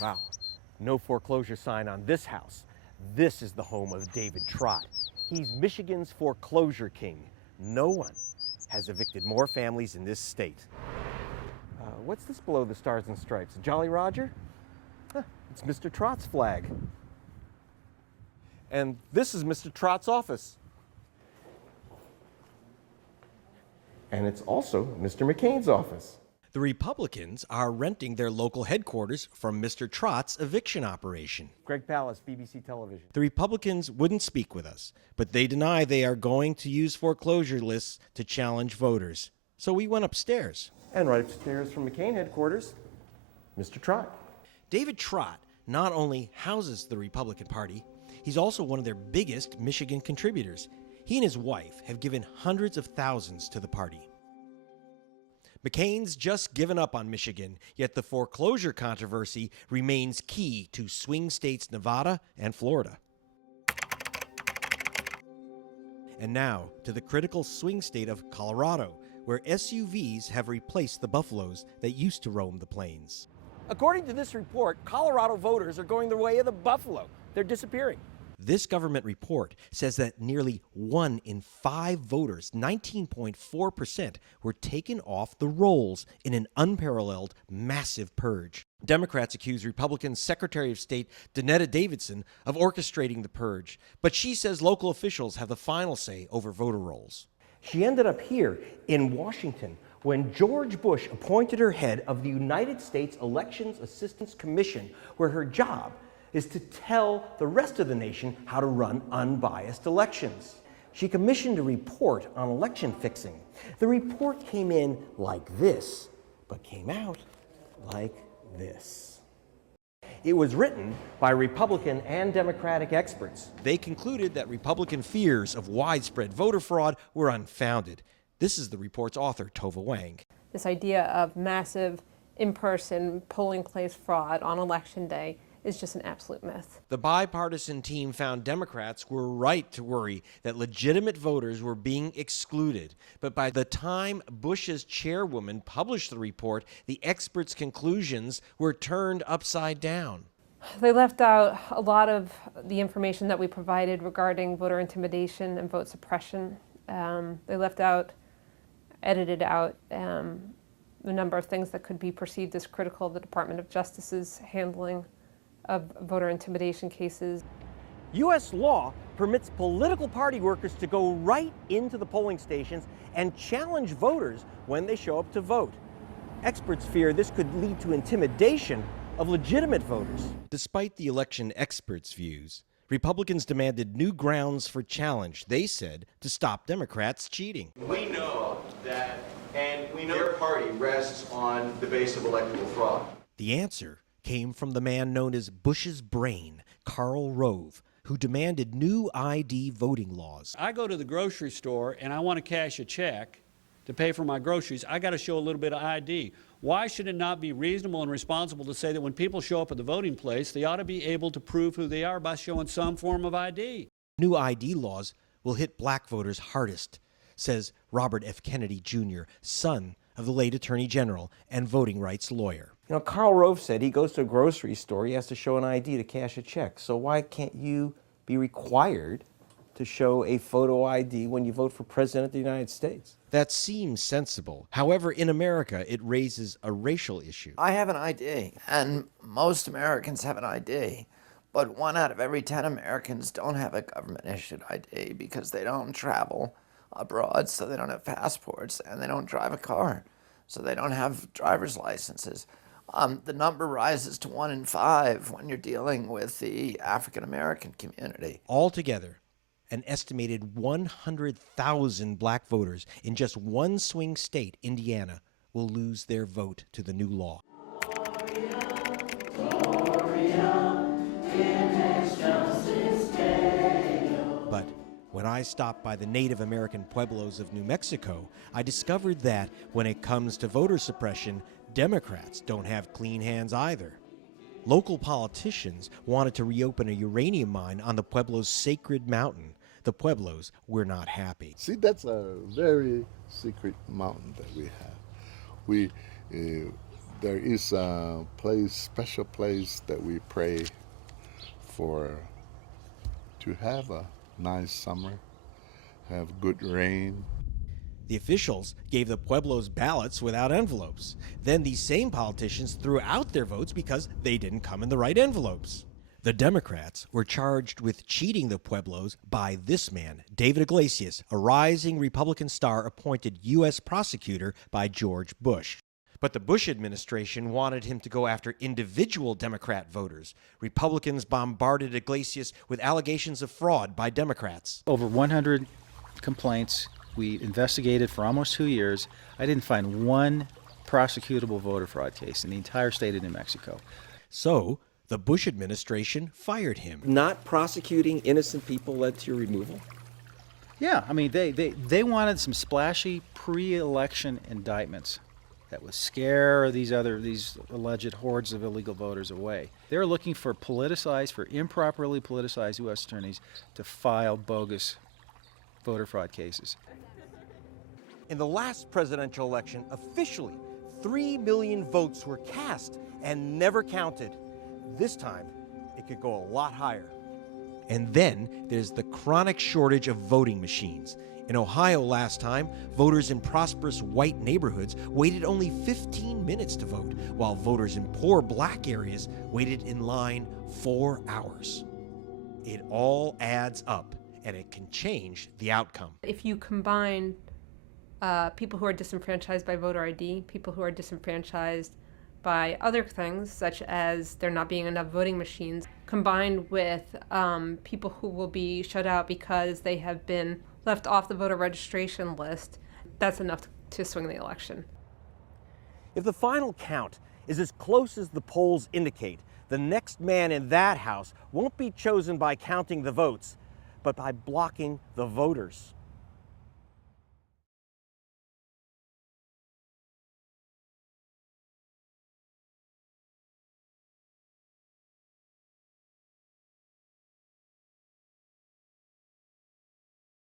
Wow, no foreclosure sign on this house. This is the home of David Trott. He's Michigan's foreclosure king. No one has evicted more families in this state. What's this below the stars and stripes? Jolly Roger? Huh, it's Mr. Trott's flag. And this is Mr. Trott's office. And it's also Mr. McCain's office. The Republicans are renting their local headquarters from Mr. Trott's eviction operation. Greg Palast, BBC Television. The Republicans wouldn't speak with us, but they deny they are going to use foreclosure lists to challenge voters. So we went upstairs. And right upstairs from McCain headquarters, Mr. Trott. David Trott not only houses the Republican Party, he's also one of their biggest Michigan contributors. He and his wife have given hundreds of thousands to the party. McCain's just given up on Michigan, yet the foreclosure controversy remains key to swing states Nevada and Florida. And now to the critical swing state of Colorado, where SUVs have replaced the buffaloes that used to roam the plains. According to this report, Colorado voters are going the way of the buffalo. They're disappearing. This government report says that nearly 1 in 5 voters, 19.4%, were taken off the rolls in an unparalleled, massive purge. Democrats accuse Republican Secretary of State Donetta Davidson of orchestrating the purge, but she says local officials have the final say over voter rolls. She ended up here in Washington when George Bush appointed her head of the United States Elections Assistance Commission, where her job is to tell the rest of the nation how to run unbiased elections. She commissioned a report on election fixing. The report came in like this, but came out like this. It was written by Republican and Democratic experts. They concluded that Republican fears of widespread voter fraud were unfounded. This is the report's author, Tova Wang. This idea of massive in-person polling place fraud on Election Day is just an absolute myth. The bipartisan team found Democrats were right to worry that legitimate voters were being excluded. But by the time Bush's chairwoman published the report, the experts' conclusions were turned upside down. They left out a lot of the information that we provided regarding voter intimidation and vote suppression. They left out, edited out, a number of things that could be perceived as critical of the Department of Justice's handling of voter intimidation cases. U.S. law permits political party workers to go right into the polling stations and challenge voters when they show up to vote. Experts fear this could lead to intimidation of legitimate voters. Despite the election experts' views, Republicans demanded new grounds for challenge, they said, to stop Democrats cheating. We know that, and we know their party rests on the base of electoral fraud. The answer came from the man known as Bush's brain, Karl Rove, who demanded new ID voting laws. I go to the grocery store and I want to cash a check to pay for my groceries. I got to show a little bit of ID. Why should it not be reasonable and responsible to say that when people show up at the voting place, they ought to be able to prove who they are by showing some form of ID? New ID laws will hit black voters hardest, says Robert F. Kennedy, Jr., son of the late Attorney General and voting rights lawyer. You know, Karl Rove said he goes to a grocery store, he has to show an ID to cash a check. So why can't you be required to show a photo ID when you vote for President of the United States? That seems sensible. However, in America, it raises a racial issue. I have an ID, and most Americans have an ID, but 1 out of every 10 Americans don't have a government-issued ID because they don't travel abroad, so they don't have passports, and they don't drive a car, so they don't have driver's licenses. The number rises to 1 in 5 when you're dealing with the African-American community. Altogether, an estimated 100,000 black voters in just one swing state, Indiana, will lose their vote to the new law. But when I stopped by the Native American pueblos of New Mexico, I discovered that when it comes to voter suppression, Democrats don't have clean hands either. Local politicians wanted to reopen a uranium mine on the Pueblo's sacred mountain. The Pueblos were not happy. See, that's a very secret mountain that we have. There is a place, special place that we pray for to have a nice summer, have good rain. The officials gave the Pueblos ballots without envelopes. Then these same politicians threw out their votes because they didn't come in the right envelopes. The Democrats were charged with cheating the Pueblos by this man, David Iglesias, a rising Republican star appointed U.S. prosecutor by George Bush. But the Bush administration wanted him to go after individual Democrat voters. Republicans bombarded Iglesias with allegations of fraud by Democrats. Over 100 complaints. We investigated for almost 2 years. I didn't find one prosecutable voter fraud case in the entire state of New Mexico. So the Bush administration fired him. Not prosecuting innocent people led to your removal? Yeah, I mean, they wanted some splashy pre-election indictments that would scare these alleged hordes of illegal voters away. They're looking for improperly politicized U.S. attorneys to file bogus voter fraud cases. In the last presidential election, officially, 3 million votes were cast and never counted. This time, it could go a lot higher. And then there's the chronic shortage of voting machines. In Ohio last time, voters in prosperous white neighborhoods waited only 15 minutes to vote, while voters in poor black areas waited in line 4 hours. It all adds up, and it can change the outcome. If you combine people who are disenfranchised by voter ID, people who are disenfranchised by other things, such as there not being enough voting machines, combined with people who will be shut out because they have been left off the voter registration list, that's enough to swing the election. If the final count is as close as the polls indicate, the next man in that house won't be chosen by counting the votes, but by blocking the voters.